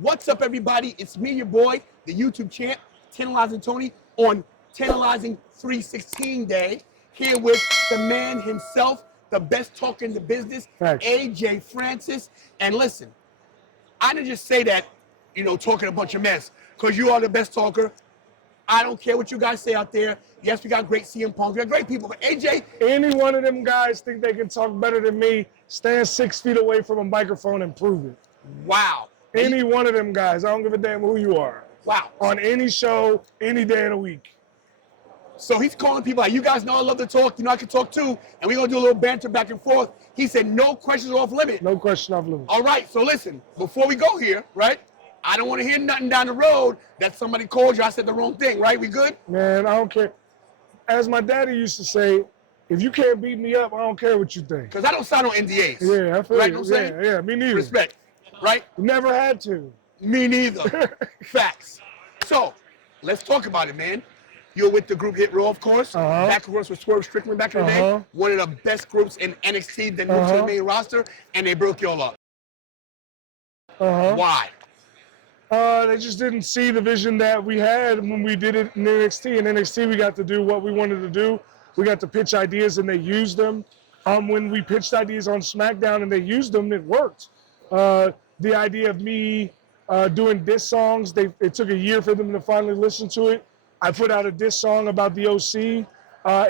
What's up, everybody? It's me, your boy, the YouTube champ, Tantalizing Tony, on Tantalizing 316 Day, here with the man himself, the best talker in the business, Thanks. AJ Francis. And listen, I didn't just say that, talking a bunch of mess, because you are the best talker. I don't care what you guys say out there. Yes, we got great CM Punk, we got great people, but AJ, Any one of them guys think they can talk better than me, stand 6 feet away from a microphone and prove it. wow. Any one of them guys, I don't give a damn who you are. Wow. On any show, any day of the week. So he's calling people like, you guys know I love to talk, I can talk too, and we're gonna do a little banter back and forth. He said no questions off limit. No question off limits. All right, so listen, before we go here, right? I don't want to hear nothing down the road that somebody called you, I said the wrong thing, right? We good? Man, I don't care. As my daddy used to say, if you can't beat me up, I don't care what you think. Because I don't sign on NDAs. Yeah, I feel right, you. know what I'm saying? Yeah, me neither. Respect, right? Never had to. Me neither. Facts. So, let's talk about it, man. You're with the group Hit Row, of course. Back of course with Swerve Strickland back in the day. One of the best groups in NXT that moved to the main roster, and they broke y'all up. Why? They just didn't see the vision that we had when we did it in NXT. In NXT, we got to do what we wanted to do. We got to pitch ideas, and they used them. When we pitched ideas on SmackDown and they used them, it worked. The idea of me doing diss songs, it took a year for them to finally listen to it. I put out a diss song about the OC.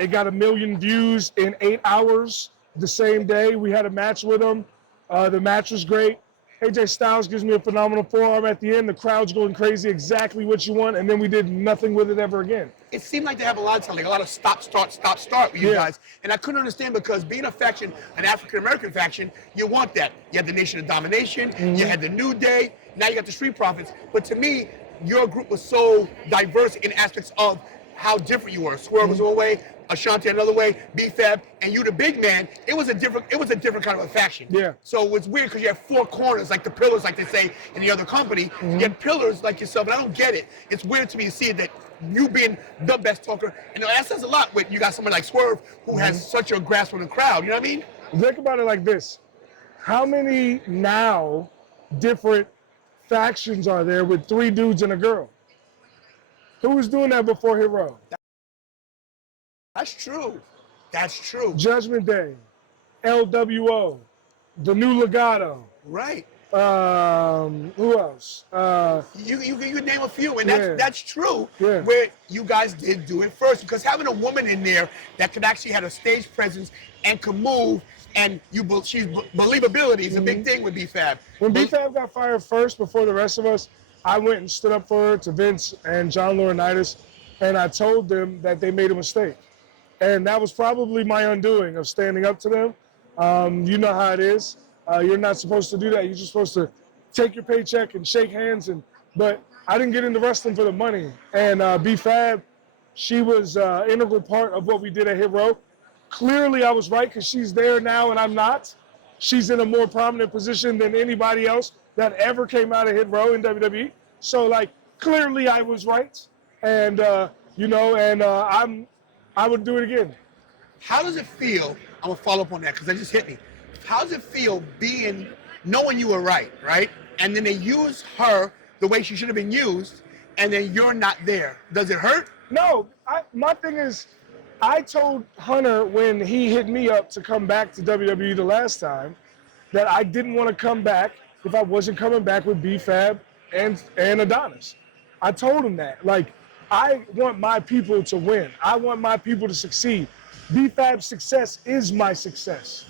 It got 1 million views in 8 hours the same day. We had a match with them. The match was great. AJ Styles gives me a phenomenal forearm at the end. The crowd's going crazy, exactly what you want, and then we did nothing with it ever again. It seemed like they have a lot of time, like a lot of stop, start with you guys. And I couldn't understand because being a faction, an African-American faction, you want that. You had the Nation of Domination, you had the New Day, now you got the Street Profits. But to me, your group was so diverse in aspects of how different you were. Swerve was one way, Ashanti another way, B-Fab, and you the big man. It was a different kind of a faction. Yeah. So it's weird because you have 4 corners, like the pillars, like they say in the other company. You have pillars like yourself, and I don't get it. It's weird to me to see that you being the best talker, and that says a lot when you got someone like Swerve who has such a grasp on the crowd, you know what I mean? Think about it like this. How many now different factions are there with 3 dudes and a girl? Who was doing that before Hit Row? That's true. That's true. Judgment Day, LWO, the new Legato. Right. Who else? You name a few, and that's true. Yeah. Where you guys did do it first, because having a woman in there that could actually have a stage presence and could move, and she's believability is a big thing with B-Fab. When B-Fab got fired first, before the rest of us, I went and stood up for her to Vince and John Laurinaitis, and I told them that they made a mistake. And that was probably my undoing of standing up to them. You know how it is. You're not supposed to do that. You're just supposed to take your paycheck and shake hands. But I didn't get into wrestling for the money. And B-Fab, she was an integral part of what we did at Hit Row. Clearly, I was right because she's there now and I'm not. She's in a more prominent position than anybody else that ever came out of Hit Row in WWE. So, clearly I was right. And, I would do it again. How does it feel? I'm going to follow up on that because that just hit me. How does it feel knowing you were right? And then they use her the way she should have been used, and then you're not there. Does it hurt? No. My thing is, I told Hunter when he hit me up to come back to WWE the last time that I didn't want to come back if I wasn't coming back with B-Fab and Adonis. I told him that. I want my people to win. I want my people to succeed. B-Fab's success is my success.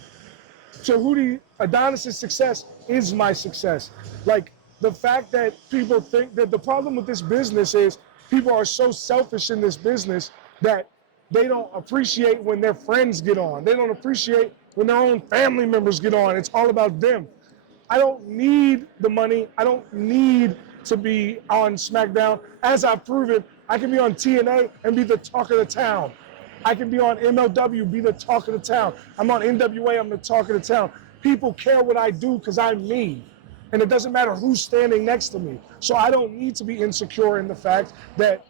Adonis' success is my success. The fact that people think that the problem with this business is people are so selfish in this business that they don't appreciate when their friends get on. They don't appreciate when their own family members get on. It's all about them. I don't need the money. I don't need to be on SmackDown. As I've proven, I can be on TNA and be the talk of the town. I can be on MLW, be the talk of the town. I'm on NWA, I'm the talk of the town. People care what I do because I'm me. And it doesn't matter who's standing next to me. So I don't need to be insecure in the fact that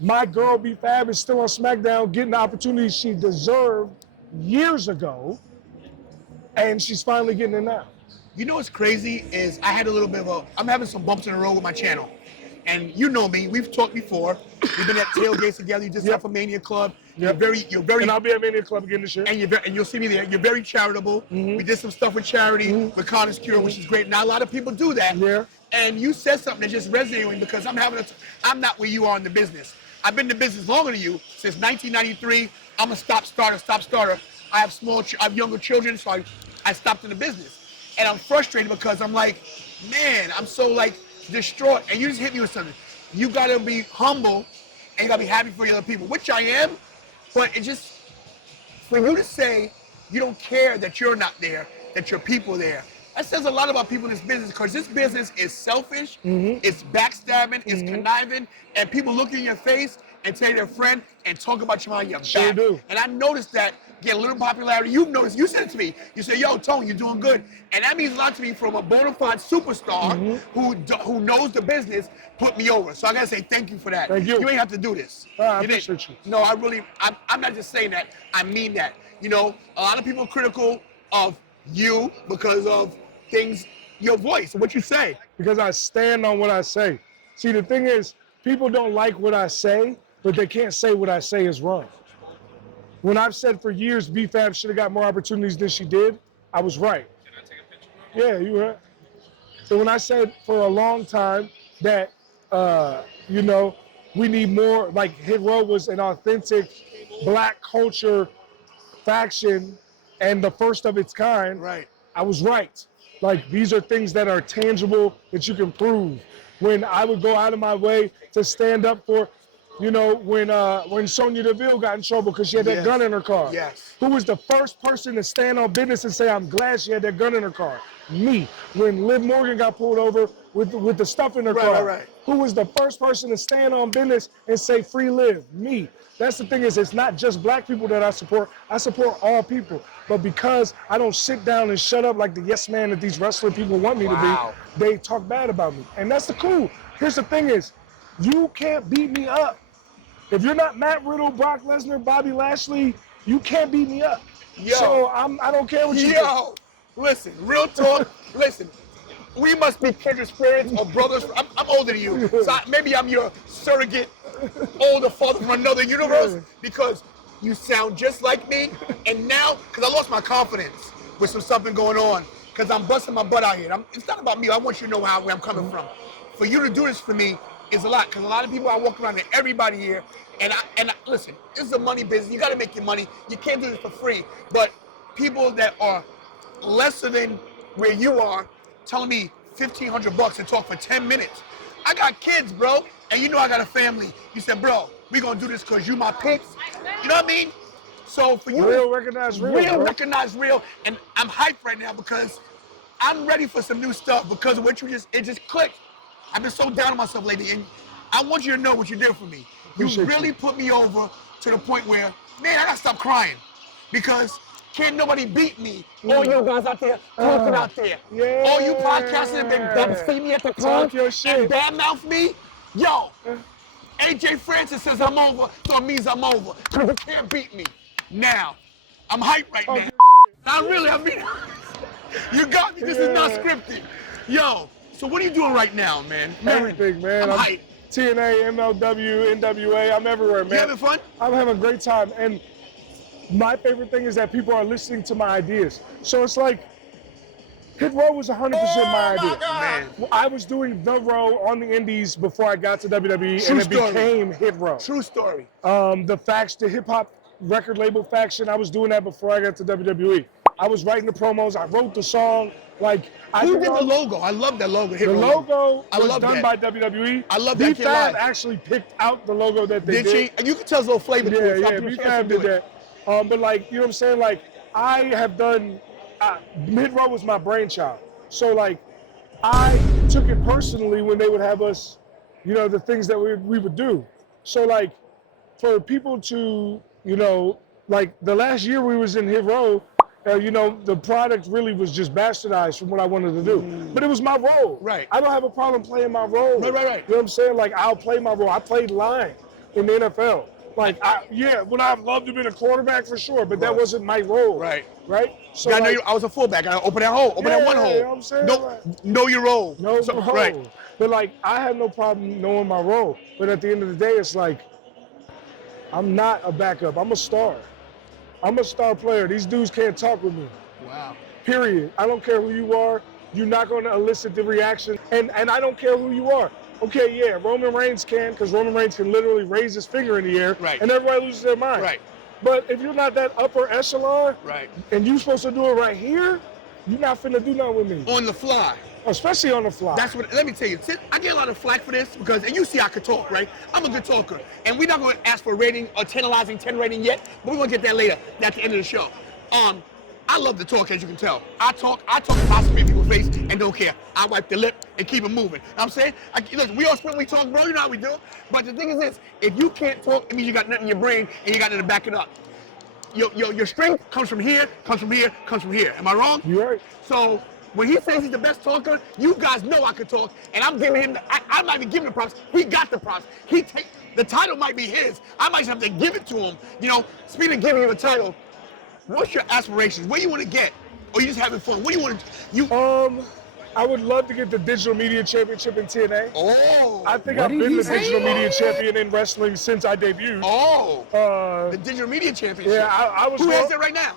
my girl B-Fab is still on SmackDown getting the opportunity she deserved years ago, and she's finally getting it now. You know what's crazy is I had a little bit of I'm having some bumps in the road with my channel. And you know me, we've talked before. We've been at tailgates together. You did stuff for Mania Club. Yep. You're very. And I'll be at Mania Club again this year. And you'll see me there. You're very charitable. We did some stuff with charity, with Connor's Cure, which is great. Not a lot of people do that. Yeah. And you said something that just resonated with me because I'm not where you are in the business. I've been in the business longer than you since 1993. I'm a stop starter. I have younger children, so I stopped in the business. And I'm frustrated because I'm like, man, I'm so like distraught. And you just hit me with something. You gotta be humble and you gotta be happy for the other people, which I am. But it just, for you to say you don't care that you're not there, that your people are there, that says a lot about people in this business, because this business is selfish, it's backstabbing, it's conniving, and people look in your face and tell your friend and talk about you behind your back. Sure do. And I noticed that get a little popularity. You've noticed, you said it to me. You said, yo, Tone, you're doing good. And that means a lot to me from a bona fide superstar who knows the business, put me over. So I gotta say thank you for that. Thank you. You ain't have to do this. I You appreciate didn't. you. No, I'm not just saying that. I mean that. You know, a lot of people are critical of you because of things, your voice, what you say. Because I stand on what I say. See, the thing is, people don't like what I say, but they can't say what I say is wrong. When I've said for years BFAB should have got more opportunities than she did, I was right. Can I take a picture? Yeah, you were. So when I said for a long time that, you know, we need more, like Hit Row was an authentic black culture faction and the first of its kind, Right. I was right. Like, these are things that are tangible that you can prove. When I would go out of my way to stand up for, you know, when Sonya Deville got in trouble because she had that gun in her car. Yes. Who was the first person to stand on business and say, I'm glad she had that gun in her car? Me. When Liv Morgan got pulled over with the stuff in her car. Right. Who was the first person to stand on business and say, free Liv? Me. That's the thing is, it's not just black people that I support all people. But because I don't sit down and shut up like the yes man that these wrestler people want me to be, they talk bad about me. And that's the cool. Here's the thing is, you can't beat me up. If you're not Matt Riddle, Brock Lesnar, Bobby Lashley, you can't beat me up. Yo. So I don't care what you think. Yo, listen, real talk. Listen, we must be kindred spirits or brothers. I'm older than you, so maybe I'm your surrogate older father from another universe because you sound just like me. And now, because I lost my confidence with something going on, because I'm busting my butt out here. It's not about me. I want you to know where I'm coming from. For you to do this for me is a lot, because a lot of people I walk around and everybody here, and listen, this is a money business. You got to make your money. You can't do this for free. But people that are lesser than where you are telling me $1,500 to talk for 10 minutes. I got kids, bro, and you know I got a family. You said, bro, we gonna do this because you my peeps. You know what I mean? So for you, Real, recognize real, bro. recognize real, and I'm hyped right now because I'm ready for some new stuff because of what it just clicked. I've been so down on myself lately, and I want you to know what you did for me. You really put me over to the point where, man, I gotta stop crying because can't nobody beat me. All you guys out there talking out there. Yeah. All you podcasters that see me at the club Talk your shit. and badmouth me. Yo, AJ Francis says I'm over, so it means I'm over. Because you can't beat me. Now, I'm hyped right now. Not really, I mean, you got me. This is not scripted. Yo, so what are you doing right now, man? Everything, man. I'm hyped. TNA, MLW, NWA, I'm everywhere, man. You having fun? I'm having a great time. And my favorite thing is that people are listening to my ideas. So it's like, Hit Row was 100% my idea. Man. I was doing The Row on the Indies before I got to WWE, True and it story. became Hit Row. True story. The hip hop record label faction, I was doing that before I got to WWE. I was writing the promos, I wrote the song. Like, Who did the logo? I love that logo. Hit The Row. logo I was love done that. by WWE. I love that kid BFAB live. actually picked out the logo that they Did she? And you can tell there's a little flavor to it. Yeah, so yeah, I'm sure BFAB she do did it. that. But like, you know what I'm saying? Like, I have done, Hit Row was my brainchild. So like, I took it personally when they would have us, you know, the things that we would do. So like, for people to, you know, like the last year we was in Hit Row, you know, the product really was just bastardized from what I wanted to do. But it was my role. Right. I don't have a problem playing my role. Right. You know what I'm saying? Like, I'll play my role. I played line in the NFL. Like, would I have loved to have been a quarterback for sure, but that wasn't my role. Right. Right? So I was a fullback. I gotta open that hole, open that one hole. You know what I'm saying? Know your role. No role. Right. But like, I have no problem knowing my role. But at the end of the day, it's like, I'm not a backup. I'm a star. I'm a star player. These dudes can't talk with me. Wow. Period. I don't care who you are. You're not going to elicit the reaction. And I don't care who you are. Okay, yeah, Roman Reigns can, because Roman Reigns can literally raise his finger in the air, right, and everybody loses their mind. Right. But if you're not that upper echelon, right, and you're supposed to do it right here, you're not finna do nothing with me. On the fly. Especially on the fly. That's what, let me tell you, I get a lot of flack for this because, and you see I could talk, right? I'm a good talker. And we're not going to ask for a rating, a Tantalizing 10 rating yet, but we're going to get that later, at the end of the show. I love to talk, as you can tell. I talk possibly in people's face and don't care. I wipe the lip and keep it moving. You know what I'm saying? Look, we all sprint, we talk, bro, you know how we do. But the thing is this, if you can't talk, it means you got nothing in your brain and you got nothing to back it up. Your strength comes from here, comes from here, comes from here. Am I wrong? You're right. So when he says he's the best talker, you guys know I could talk, and I'm giving him, I might be giving the props. He got the props. The title might be his. I might have to give it to him. You know, speaking of giving him a title, what's your aspirations? Where you want to get? Or you just having fun? What do you want to? I would love to get the Digital Media Championship in TNA. Oh. I think I've been the Digital Media Champion in wrestling since I debuted. Oh. The Digital Media Championship. Yeah, I was. Who has it right now?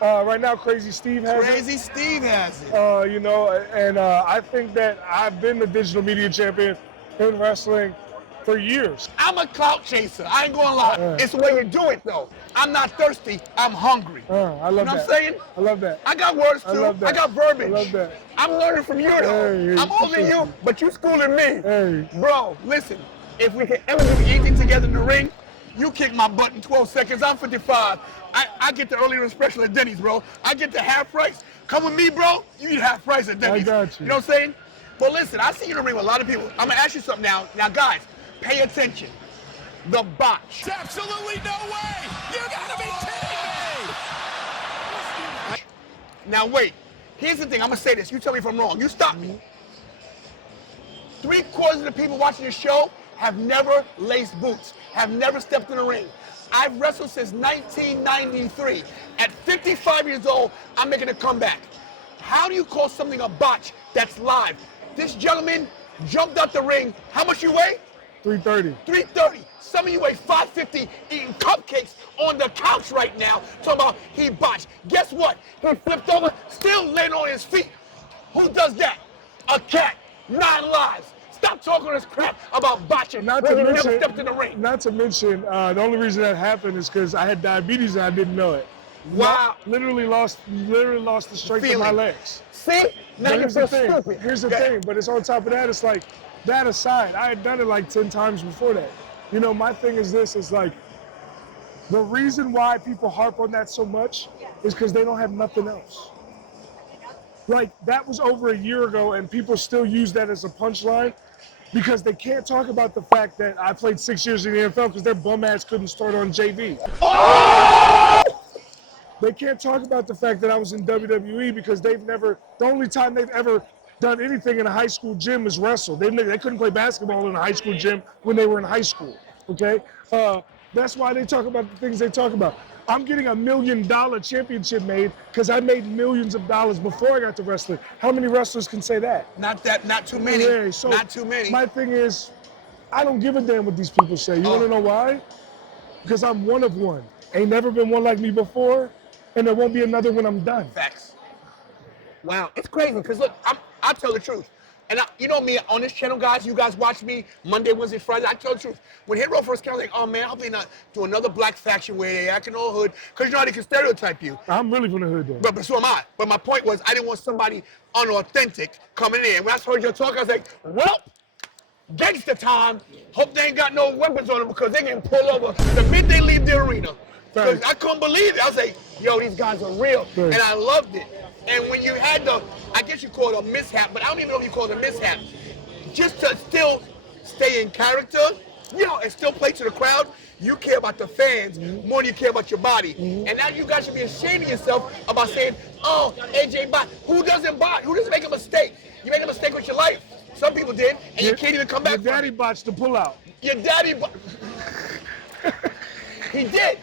Right now, Crazy Steve has it. Crazy Steve has it. You know, and I think that I've been the Digital Media Champion in wrestling for years. I'm a clout chaser. I ain't gonna lie. It's the way you do it, though. I'm not thirsty. I'm hungry. I love that. You know what I'm saying? I love that. I got words, too. I love that. I got verbiage. I love that. I'm learning from you, though. Hey, I'm older than you, but you schooling me. Hey. Bro, listen. If we can ever do anything together in the ring, you kick my butt in 12 seconds. I'm 55. I get the early run special at Denny's, bro. I get the half price. Come with me, bro. You get half price at Denny's. I got you. You know what I'm saying? But listen, I see you in the ring with a lot of people. I'm going to ask you something now. Now, guys, pay attention. The botch. There's absolutely no way! You gotta be kidding me! Now, wait. Here's the thing. I'm going to say this. You tell me if I'm wrong. You stop me. 3/4 of the people watching the show have never laced boots, have never stepped in the ring. I've wrestled since 1993. At 55 years old, I'm making a comeback. How do you call something a botch that's live? This gentleman jumped out the ring. How much you weigh? 330. 330. Some of you weigh 550 eating cupcakes on the couch right now, talking about he botched. Guess what? He flipped over, still laying on his feet. Who does that? A cat. 9 lives. Stop talking this crap about botching when you never stepped in the ring. Not to mention, the only reason that happened is because I had diabetes and I didn't know it. Wow. Literally lost the strength of my legs. See? Now you feel stupid. Here's the thing, but it's on top of that, it's like, that aside, I had done it like 10 times before that. You know, my thing is this, is like, the reason why people harp on that so much is because they don't have nothing else. Like, that was over a year ago and people still use that as a punchline because they can't talk about the fact that I played 6 years in the NFL because their bum ass couldn't start on JV. Oh! They can't talk about the fact that I was in WWE because the only time they've ever done anything in a high school gym is wrestle. They couldn't play basketball in a high school gym when they were in high school, okay? That's why they talk about the things they talk about. I'm getting $1 million championship made because I made millions of dollars before I got to wrestling. How many wrestlers can say that? Not too many. Yeah, so not too many. My thing is, I don't give a damn what these people say. You wanna know why? Because I'm one of one. Ain't never been one like me before, and there won't be another when I'm done. Facts. Wow, it's crazy because look, I tell the truth. And you know me, on this channel, guys, you guys watch me Monday, Wednesday, Friday, I tell the truth. When Hit Row first came, I was like, oh man, I hope they not do another black faction where they acting all hood, because you know how they can stereotype you. I'm really from the hood though. But so am I. But my point was, I didn't want somebody unauthentic coming in. When I heard your talk, I was like, well, gangster time. Hope they ain't got no weapons on them because they can pull over the minute they leave the arena. Because I couldn't believe it. I was like, yo, these guys are real. And I loved it. And when you had I guess you call it a mishap, but I don't even know if you call it a mishap. Just to still stay in character, you know, and still play to the crowd, you care about the fans more than you care about your body. And now you guys should be ashamed of yourself about saying, oh, AJ bot. Who doesn't bot? Who doesn't make a mistake? You made a mistake with your life. Some people did, and you can't even come back from it. Your daddy botched the pull out. Your daddy He did.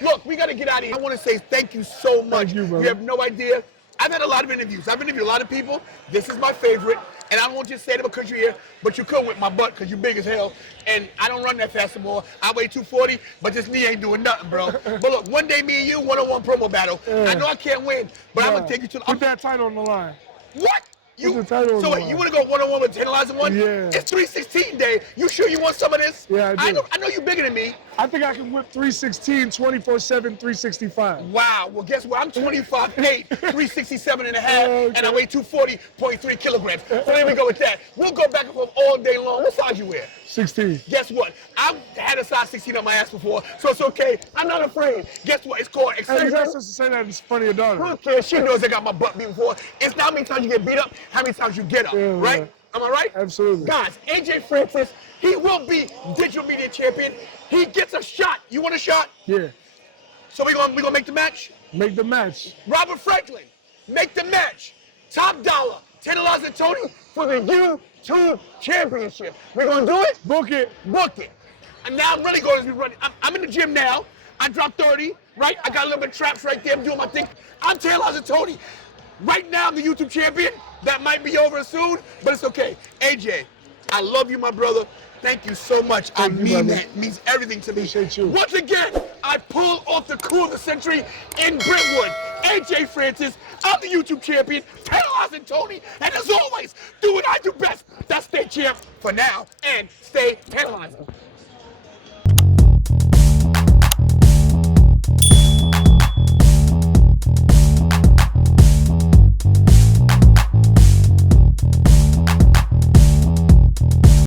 Look, we got to get out of here. I want to say thank you so much. Thank you, brother. You have no idea. I've had a lot of interviews. I've interviewed a lot of people. This is my favorite. And I won't just say it because you're here, but you could whip my butt because you're big as hell. And I don't run that fast anymore. I weigh 240, but this knee ain't doing nothing, bro. But look, one day me and you, one-on-one promo battle. I know I can't win, but I'm going to take you to the... Put that title on the line. What? Put the title on So the wait, line. you want to go one-on-one with Tantalizing one? Yeah. It's 316 day. You sure you want some of this? Yeah, I do. I know you're bigger than me. I think I can whip 316, 24/7, 365. Wow. Well, guess what? I'm 25'8", 367 and a half, Okay. and I weigh 240.3 kilograms. So there we go with that. We'll go back and forth all day long. What size you wear? 16. Guess what? I've had a size 16 on my ass before, so it's okay. I'm not afraid. Guess what? It's called Hey, you're not eccentric. supposed to say that in front of your daughter. Who cares? She knows I got my butt beat before. It's not how many times you get beat up, how many times you get up, Yeah, right? right. Am I right? Absolutely. Guys, AJ Francis, he will be digital media champion. He gets a shot. You want a shot? Yeah. So we gonna make the match? Make the match. Robert Franklin, make the match. Top dollar, Tantalizing Tony for the YouTube Championship. We're gonna do it? Book it. Book it. And now I'm really going to be running. I'm in the gym now. I dropped 30, right? I got a little bit of traps right there. I'm doing my thing. I'm Tantalizing Tony. Right now, I'm the YouTube champion. That might be over soon, but it's okay. AJ, I love you, my brother. Thank you so much. Thank I you, mean brother. that. It means everything to me. Appreciate you. Once again, I pull off the coup of the century in Brentwood. AJ Francis, I'm the YouTube champion, Tantalizing Tony, and as always, do what I do best. That's stay champ for now and stay tantalizing.